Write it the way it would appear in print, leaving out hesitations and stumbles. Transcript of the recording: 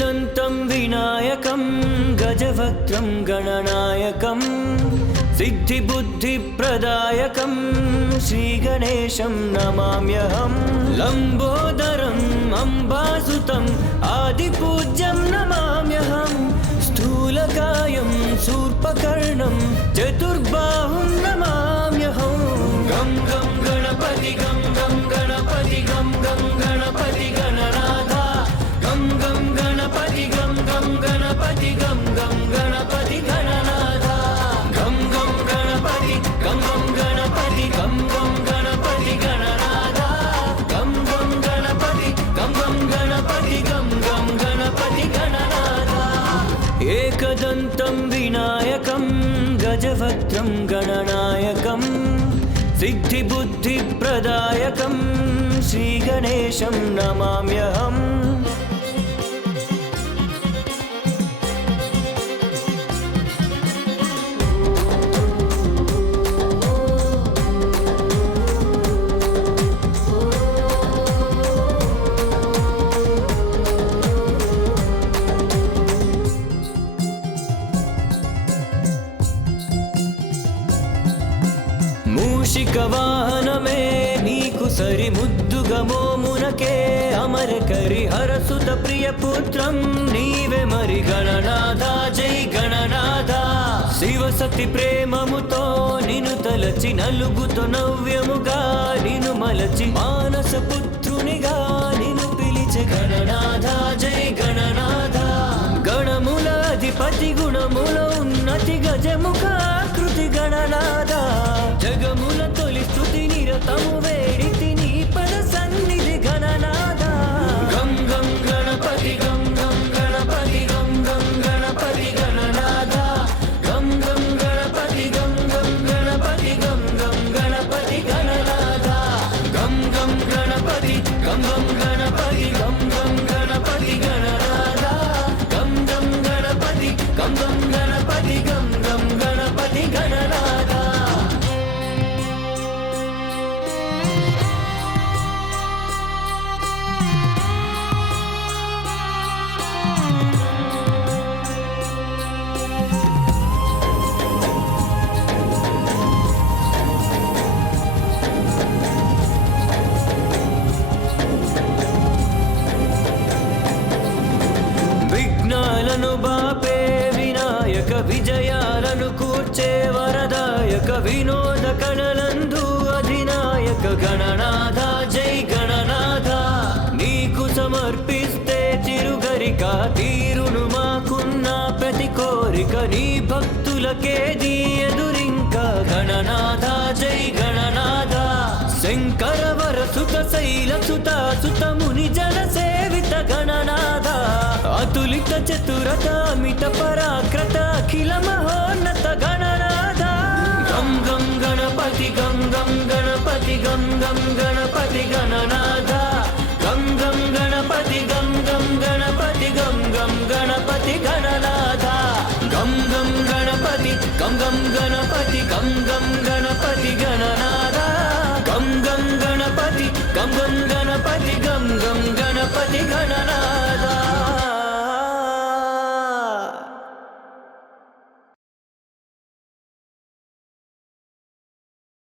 एकदन्तं विनायकं गजवक्त्रं गणनायकं सिद्धिबुद्धिप्रदायकं श्रीगणेशं नमाम्यहं लम्बोदरम् अम्बासुतम् आदिपूज्यं नमाम्यहं स्थूलकायं शूर्पकर्णं चतुर्बाहुं नमाम्यहं गं गं गणपति गं गं गणपति गं गं गणपति गणनाथा गं गं गणपति गं गं गणपति गं गं गणपति गणनाथा गं गं गणपति गं गं गणपति गं गं गणपति गणनाथा गं गं गणपति गं गं गणपति गं गं गणपति गणनाथा एकदन्तं विनायकं गजवक्त्रं गणनायकं सिद्धिबुद्धिप्रदायकं श्रीगणेशं नमाम्यहम् मूषिकवाहनमे नीकु सरि मुद्दुगमोमुनके अमरकरि हरसुत प्रियपुत्रं नीवे मरि गणनाथा जै गणनाथा शिवसति प्रेममुतो निनु तलचि नलुगुतो नव्यमुगा निनु मलचि मानसपुत्रुनिगा निनु पिलिचे गणनाथा जै गणनाथा गणमुल अधिपति गुणमुल उन्नति गजमुखाकृति गणनाथा जगमुल तोलि स्तुति निरतमु वेडिति नी पद सन्निधि गणनाथा गं गं गणपति गं गं गणपति गं गं गणपति गणनाथा गं गं गणपति गं गं गणपति गं गं गणपति गणनाथा गं गं गणपति गं गं गणपति गं गं गणपति गणनाथा गं गं गणपति गं गं गणपति गं गं गणपति गणनाथा విఘ్నాలను బాపే వినాయక విజయాలను కూర్చే వరదాయక వినోద కళలందు అధినాయక గణనాథ జై గణనాథ నీకు సమర్పిస్తే చిరుగరిక తీరును మాకున్న ప్రతి కోరిక నీ భక్తులకేది ఎదురింక గణనాథ జై గణనాథ శంకర వరసుత శైల సుత సుత ముని జన సేవిత గణనాథ अतुलित चतुरत अमित पराक्रत अखिल महोन्नत गणनाथ गं गं गणपति गं गं गणपति गं गं गणपति गणनाथ गं गं गणपति गं गं गणपति गं गं गणपति गणनाथ गं गं गणपति गं गं गणपति गं गं